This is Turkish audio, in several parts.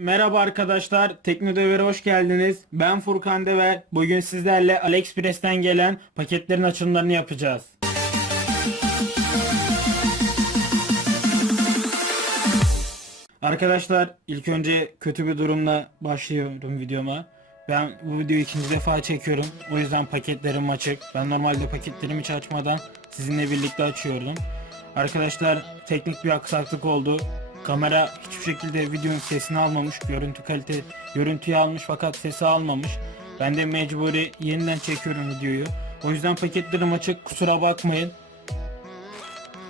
Merhaba arkadaşlar, Tekno Döver'e hoş geldiniz. Ben Furkan Dever. Bugün sizlerle AliExpress'ten gelen paketlerin açılımlarını yapacağız. Arkadaşlar ilk önce kötü bir durumla başlıyorum videoma. Ben bu videoyu ikinci defa çekiyorum. O yüzden paketlerim açık. Ben normalde paketlerimi hiç açmadan sizinle birlikte açıyordum. Arkadaşlar teknik bir aksaklık oldu. Kamera hiçbir şekilde videonun sesini almamış. Görüntü kalite görüntüyü almış fakat sesi almamış. Ben de mecburi yeniden çekiyorum videoyu. O yüzden paketlerim açık. Kusura bakmayın.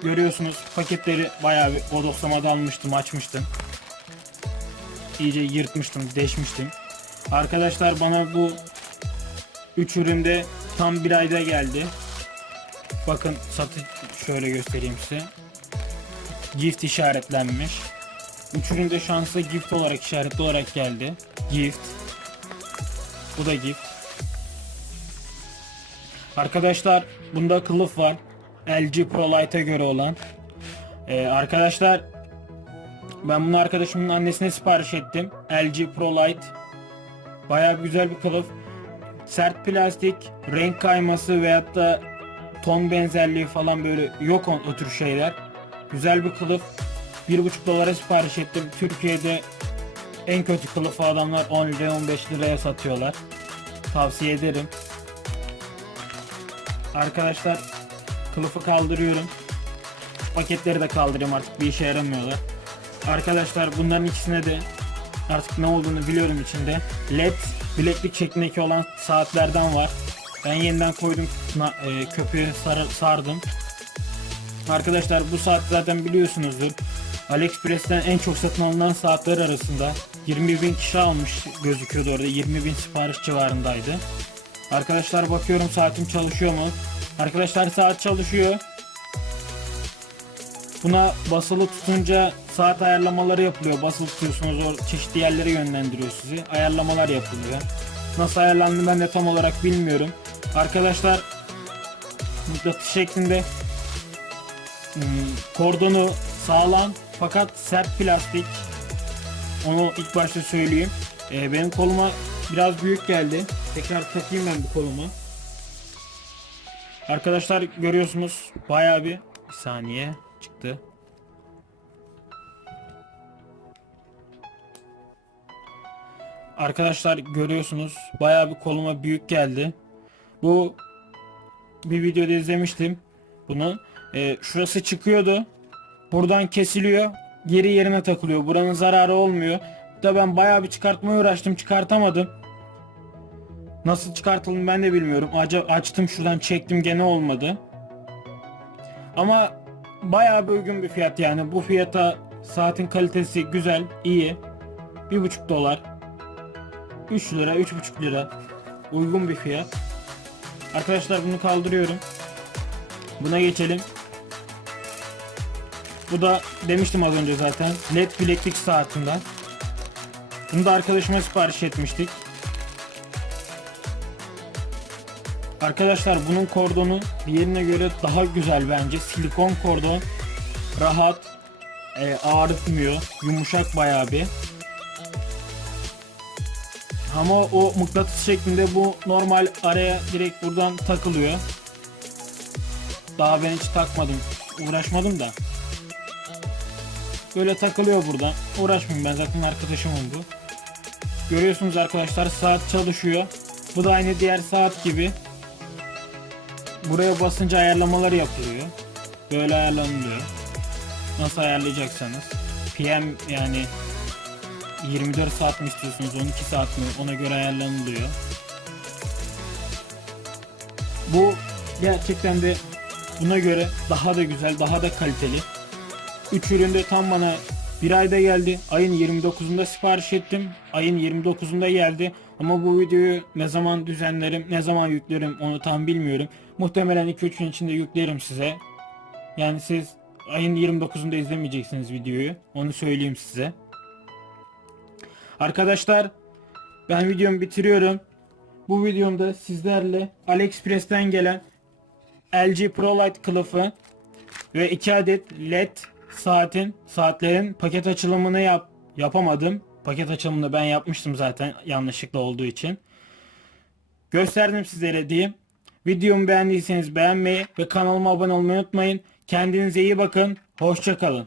Görüyorsunuz paketleri bayağı bir bodoslamadan almıştım, açmıştım. İyice yırtmıştım, deşmiştim. Arkadaşlar bana bu 3 üründe tam bir ayda geldi. Bakın satı şöyle göstereyim size. Gift işaretlenmiş. 3 ürün de şanslı gift olarak işaretli olarak geldi. Gift. Bu da gift. Arkadaşlar bunda kılıf var. LG Pro Lite'a göre olan. Ee, arkadaşlar ben bunu arkadaşımın annesine sipariş ettim. LG Pro Lite. Bayağı güzel bir kılıf. Sert plastik, renk kayması veyahut da ton benzerliği falan böyle yok o, o tür şeyler. Güzel bir kılıf. 1,5 dolara sipariş ettim. Türkiye'de en kötü kılıfı adamlar 10 liraya 15 liraya satıyorlar. Tavsiye ederim. Arkadaşlar kılıfı kaldırıyorum. Paketleri de kaldırıyorum artık bir işe yaramıyorlar. Arkadaşlar bunların ikisine de artık ne olduğunu biliyorum içinde. LED bileklik şeklindeki olan saatlerden var. Ben yeniden koydum e, köpüğü sar- sardım. Arkadaşlar bu saat zaten biliyorsunuzdur. AliExpress'ten en çok satın alınan saatler arasında 20 bin kişi almış gözüküyordu orada 20 bin sipariş civarındaydı. Arkadaşlar bakıyorum saatim çalışıyor mu? Arkadaşlar saat çalışıyor. Buna basılı tutunca saat ayarlamaları yapılıyor. Basılı tutuyorsunuz o çeşitli yerlere yönlendiriyor sizi. Ayarlamalar yapılıyor. Nasıl ayarlandığını ben de tam olarak bilmiyorum. Arkadaşlar mıknatıs şeklinde kordonu sağlam fakat sert plastik. Onu ilk başta söyleyeyim. Ee, benim koluma biraz büyük geldi. Tekrar takayım ben bu koluma. Arkadaşlar görüyorsunuz bayağı bir, bir saniye çıktı. Arkadaşlar görüyorsunuz bayağı bir koluma büyük geldi. Bu bir videoda izlemiştim bunu. Ee, şurası çıkıyordu. Buradan kesiliyor. Geri yerine takılıyor. Buranın zararı olmuyor. Da ben bayağı bir çıkartmaya uğraştım. Çıkartamadım. Nasıl çıkartıldığını ben de bilmiyorum. Aca açtım şuradan çektim gene olmadı. Ama bayağı bir uygun bir fiyat yani. Bu fiyata saatin kalitesi güzel, iyi. 1,5 dolar. 3 lira, 3,5 lira. Uygun bir fiyat. Arkadaşlar bunu kaldırıyorum. Buna geçelim. Bu da demiştim az önce zaten. LED bileklik saatinden. Bunu da arkadaşıma sipariş etmiştik. Arkadaşlar bunun kordonu diğerine göre daha güzel bence. Silikon kordon. Rahat. e, ağrıtmıyor. Yumuşak bayağı bir. Ama o mıknatıs şeklinde bu normal araya direkt buradan takılıyor. Daha ben hiç takmadım. Uğraşmadım da. Böyle takılıyor buradan. Uğraşmayayım ben zaten arkadaşımım bu. Görüyorsunuz arkadaşlar saat çalışıyor. Bu da aynı diğer saat gibi. Buraya basınca ayarlamalar yapılıyor. Böyle ayarlanılıyor. Nasıl ayarlayacaksanız. PM yani 24 saat mi istiyorsunuz 12 saat mi ona göre ayarlanılıyor. Bu gerçekten de buna göre daha da güzel daha da kaliteli. 3 ürün de tam bana bir ayda geldi. Ayın 29'unda sipariş ettim. Ayın 29'unda geldi. Ama bu videoyu ne zaman düzenlerim, ne zaman yüklerim onu tam bilmiyorum. Muhtemelen 2-3 gün içinde yüklerim size. Yani siz ayın 29'unda izlemeyeceksiniz videoyu. Onu söyleyeyim size. Arkadaşlar ben videomu bitiriyorum. Bu videomda sizlerle AliExpress'ten gelen LG Pro Light kılıfı ve 2 adet LED saatin saatlerin paket açılımını yap yapamadım. Paket açılımını ben yapmıştım zaten yanlışlıkla olduğu için. Gösterdim sizlere diyeyim. Videomu beğendiyseniz beğenmeyi ve kanalıma abone olmayı unutmayın. Kendinize iyi bakın. Hoşçakalın.